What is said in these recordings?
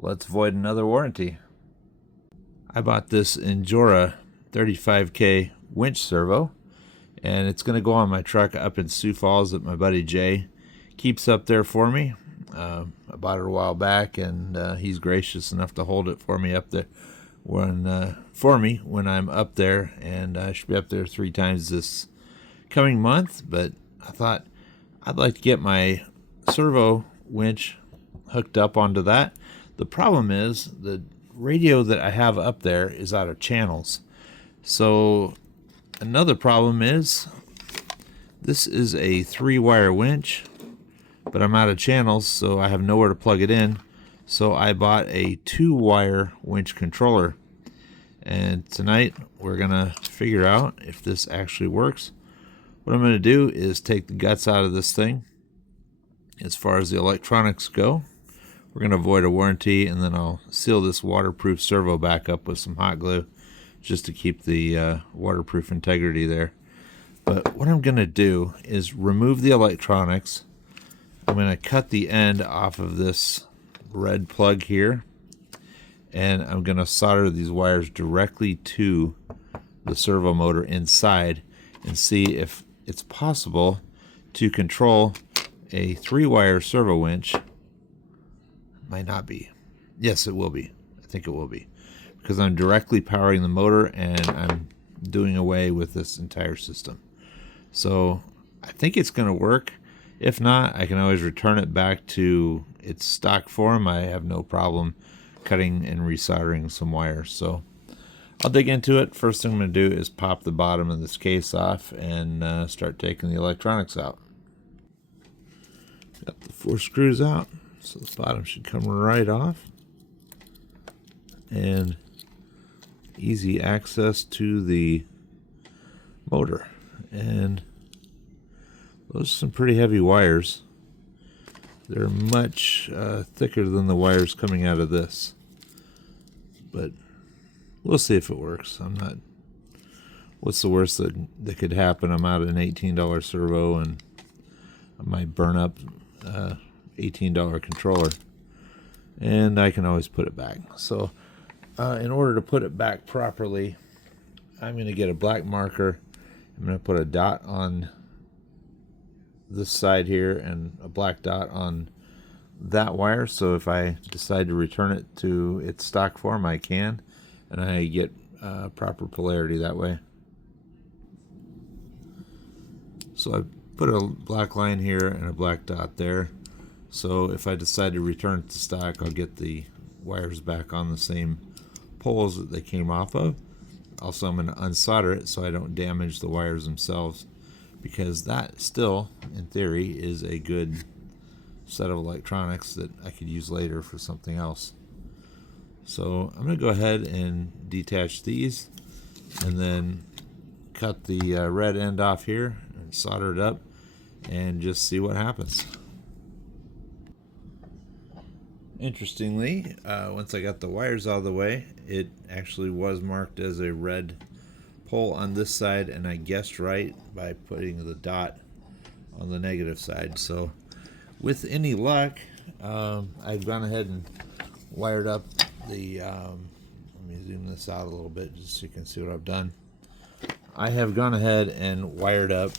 let's void another warranty. I bought this Injora 35K winch servo, and it's going to go on my truck up in Sioux Falls that my buddy Jay keeps up there for me. I bought it a while back, and he's gracious enough to hold it for me up there when I'm up there, and I should be up there 3 times this coming month. But I thought I'd like to get my servo winch hooked up onto that. The problem is the radio that I have up there is out of channels. So another problem is this is a 3-wire winch, but I'm out of channels, so I have nowhere to plug it in. So I bought a 2-wire winch controller, and tonight we're gonna figure out if this actually works. What I'm gonna do is take the guts out of this thing as far as the electronics go. We're gonna void a warranty, and then I'll seal this waterproof servo back up with some hot glue just to keep the waterproof integrity there. But what I'm gonna do is remove the electronics. I'm going to cut the end off of this red plug here, and I'm going to solder these wires directly to the servo motor inside and see if it's possible to control a 3-wire servo winch. Might not be. Yes, it will be. I think it will be, because I'm directly powering the motor and I'm doing away with this entire system. So I think it's going to work. If not, I can always return it back to its stock form. I have no problem cutting and resoldering some wires. So I'll dig into it. First thing I'm going to do is pop the bottom of this case off and start taking the electronics out. Got the 4 screws out, so the bottom should come right off. And easy access to the motor. And those are some pretty heavy wires. They're much thicker than the wires coming out of this. But we'll see if it works. I'm not... What's the worst that could happen? I'm out an $18 servo, and I might burn up $18 controller. And I can always put it back. So in order to put it back properly, I'm going to get a black marker. I'm going to put a dot on this side here and a black dot on that wire, so if I decide to return it to its stock form, I can, and I get proper polarity that way. So I put a black line here and a black dot there, so if I decide to return it to stock, I'll get the wires back on the same poles that they came off of. Also, I'm going to unsolder it so I don't damage the wires themselves, because that still, in theory, is a good set of electronics that I could use later for something else. So I'm going to go ahead and detach these, and then cut the red end off here and solder it up and just see what happens. Interestingly, once I got the wires out of the way, it actually was marked as a red pole on this side, and I guessed right by putting the dot on the negative side. So with any luck, I've gone ahead and wired up the let me zoom this out a little bit just so you can see what I've done. I have gone ahead and wired up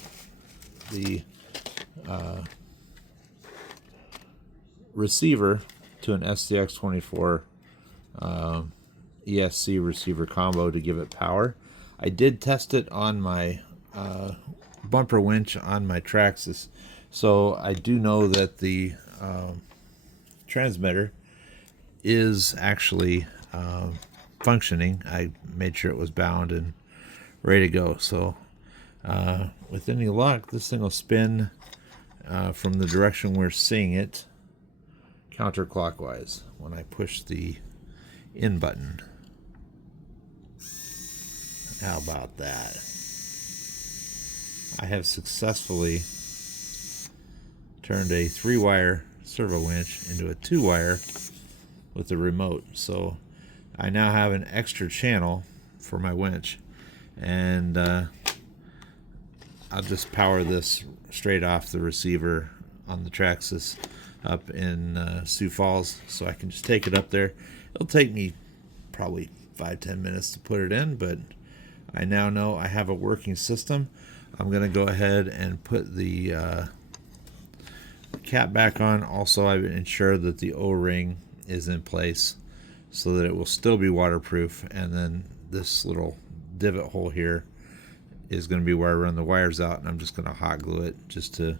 the receiver to an STX24 ESC receiver combo to give it power. I did test it on my bumper winch on my Traxxas, so I do know that the transmitter is actually functioning. I made sure it was bound and ready to go. So with any luck, this thing will spin from the direction we're seeing it counterclockwise when I push the in button. How about that? I have successfully turned a 3-wire servo winch into a 2-wire with the remote. So I now have an extra channel for my winch, and I'll just power this straight off the receiver on the Traxxas up in Sioux Falls, so I can just take it up there. It'll take me probably 5-10 minutes to put it in, but I now know I have a working system. I'm going to go ahead and put the cap back on. Also, I've ensured that the O-ring is in place so that it will still be waterproof, and then this little divot hole here is going to be where I run the wires out, and I'm just going to hot glue it just to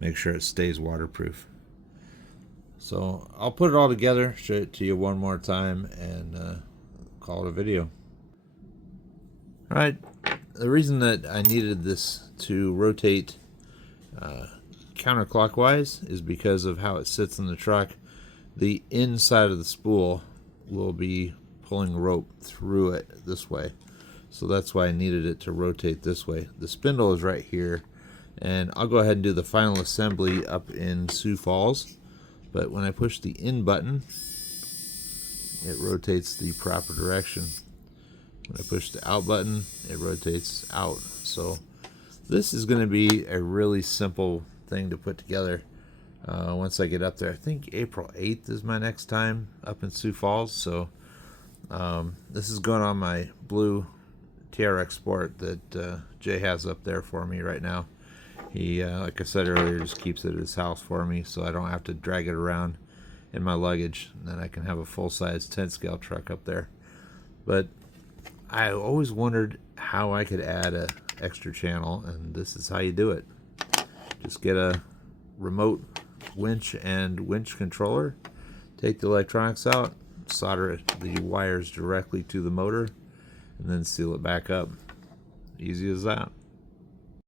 make sure it stays waterproof. So I'll put it all together, show it to you one more time, and call it a video. Alright, the reason that I needed this to rotate counterclockwise is because of how it sits in the truck. The inside of the spool will be pulling rope through it this way, so that's why I needed it to rotate this way. The spindle is right here, and I'll go ahead and do the final assembly up in Sioux Falls, but when I push the in button, it rotates the proper direction. When I push the out button, it rotates out. So this is going to be a really simple thing to put together once I get up there. I think April 8th is my next time up in Sioux Falls. So this is going on my blue TRX Sport that Jay has up there for me right now. He, like I said earlier, just keeps it at his house for me so I don't have to drag it around in my luggage, and then I can have a full-size 10-scale truck up there. But I always wondered how I could add a extra channel, and this is how you do it. Just get a remote winch and winch controller, take the electronics out, solder the wires directly to the motor, and then seal it back up. Easy as that.